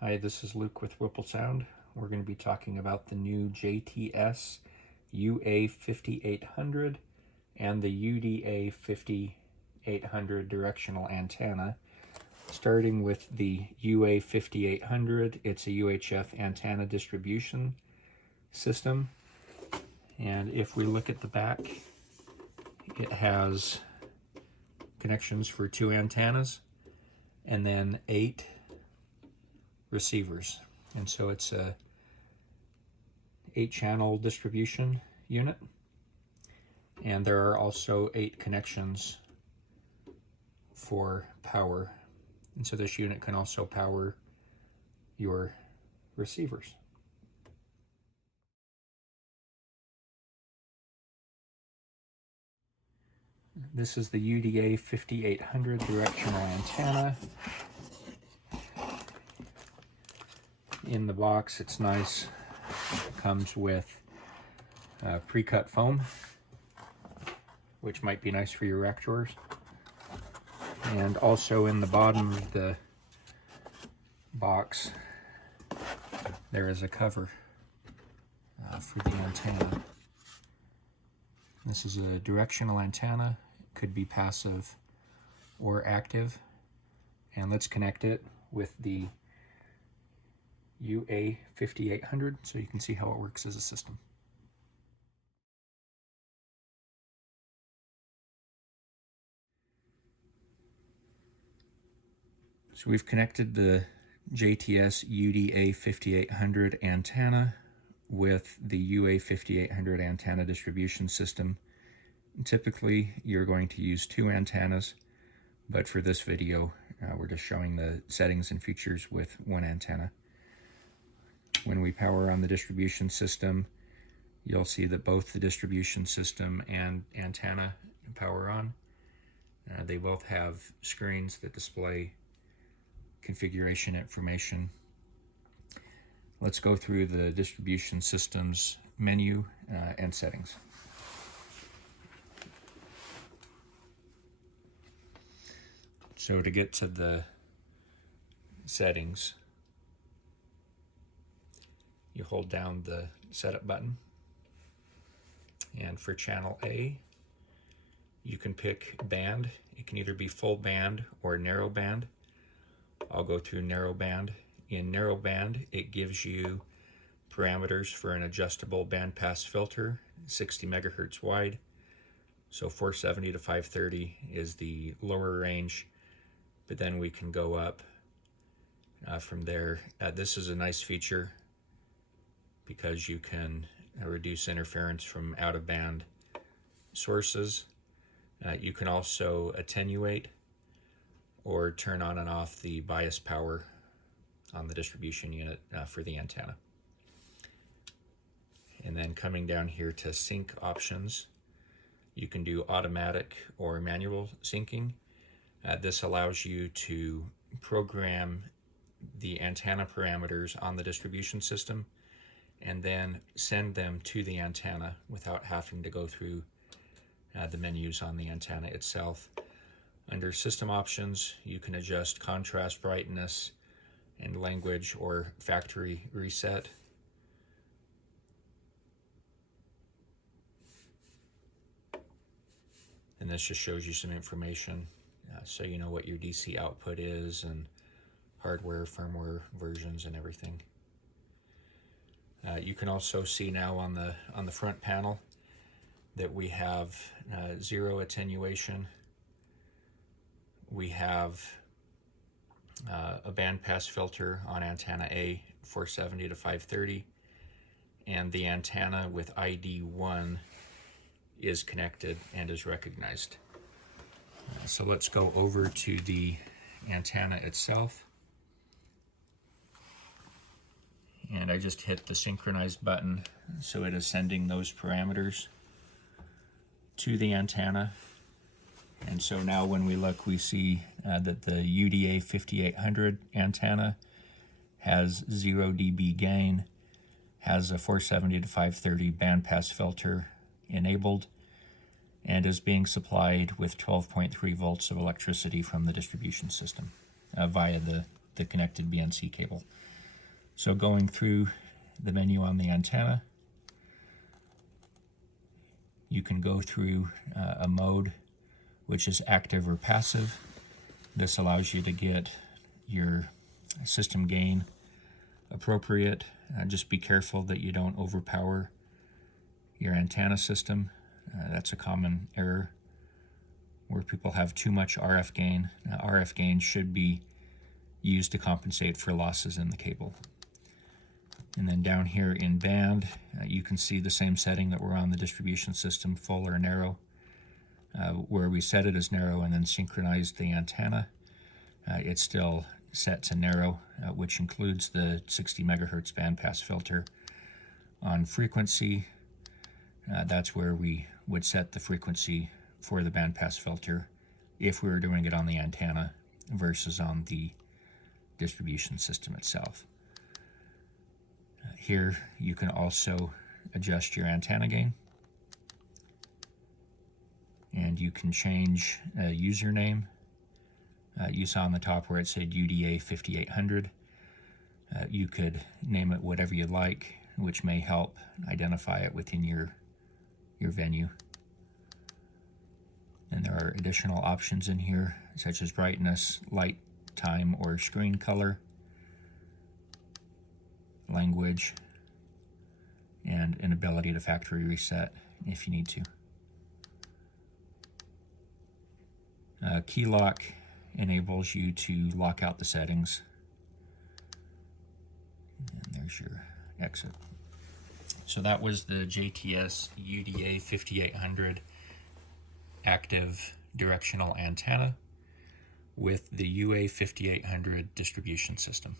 Hi, this is Luke with Whipple Sound. We're going to be talking about the new JTS UA-5800 and the UDA-5800 directional antenna. Starting with the UA-5800, it's a UHF antenna distribution system. And if we look at the back, it has connections for 2 antennas and then 8 receivers. And so it's a 8-channel distribution unit. And there are also 8 connections for power. And so this unit can also power your receivers. This is the UDA-5800 directional antenna. In the box, it's nice. It comes with pre-cut foam, which might be nice for your rack drawers. And also in the bottom of the box, there is a cover for the antenna. This is a directional antenna. It could be passive or active. And let's connect it with the UA-5800 so you can see how it works as a system. So we've connected the JTS UDA-5800 antenna with the UA-5800 antenna distribution system. Typically, you're going to use 2 antennas, but for this video, we're just showing the settings and features with 1 antenna. When we power on the distribution system, you'll see that both the distribution system and antenna power on. They both have screens that display configuration information. Let's go through the distribution system's menu and settings. So to get to the settings, you hold down the setup button, and for channel A, you can pick band. It can either be full band or narrow band. I'll go through narrow band. In narrow band, it gives you parameters for an adjustable bandpass filter, 60 megahertz wide. So 470 to 530 is the lower range, but then we can go up from there. This is a nice feature because you can reduce interference from out-of-band sources. You can also attenuate or turn on and off the bias power on the distribution unit for the antenna. And then coming down here to sync options, you can do automatic or manual syncing. This allows you to program the antenna parameters on the distribution system and then send them to the antenna without having to go through the menus on the antenna itself. Under system options, you can adjust contrast, brightness, and language or factory reset. And this just shows you some information so you know what your DC output is and hardware, firmware versions and everything. You can also see now on the front panel that we have 0 attenuation. We have a bandpass filter on antenna A, 470 to 530, and the antenna with ID 1 is connected and is recognized. So let's go over to the antenna itself. And I just hit the synchronize button, so it is sending those parameters to the antenna. And so now when we look, we see that the UDA-5800 antenna has 0 dB gain, has a 470 to 530 bandpass filter enabled, and is being supplied with 12.3 volts of electricity from the distribution system via the connected BNC cable. So going through the menu on the antenna, you can go through a mode which is active or passive. This allows you to get your system gain appropriate. Just be careful that you don't overpower your antenna system. That's a common error where people have too much RF gain. RF gain should be used to compensate for losses in the cable. And then down here in band, you can see the same setting that we're on the distribution system, full or narrow, where we set it as narrow and then synchronized the antenna. It's still set to narrow, which includes the 60 megahertz bandpass filter. On frequency, that's where we would set the frequency for the bandpass filter if we were doing it on the antenna versus on the distribution system itself. Here you can also adjust your antenna gain, and you can change a username. You saw on the top where it said UDA-5800. You could name it whatever you like, which may help identify it within your venue. And there are additional options in here, such as brightness, light time, or screen color, language, and an ability to factory reset if you need to. Key lock enables you to lock out the settings. And there's your exit. So that was the JTS UDA-5800 active directional antenna with the UA-5800 distribution system.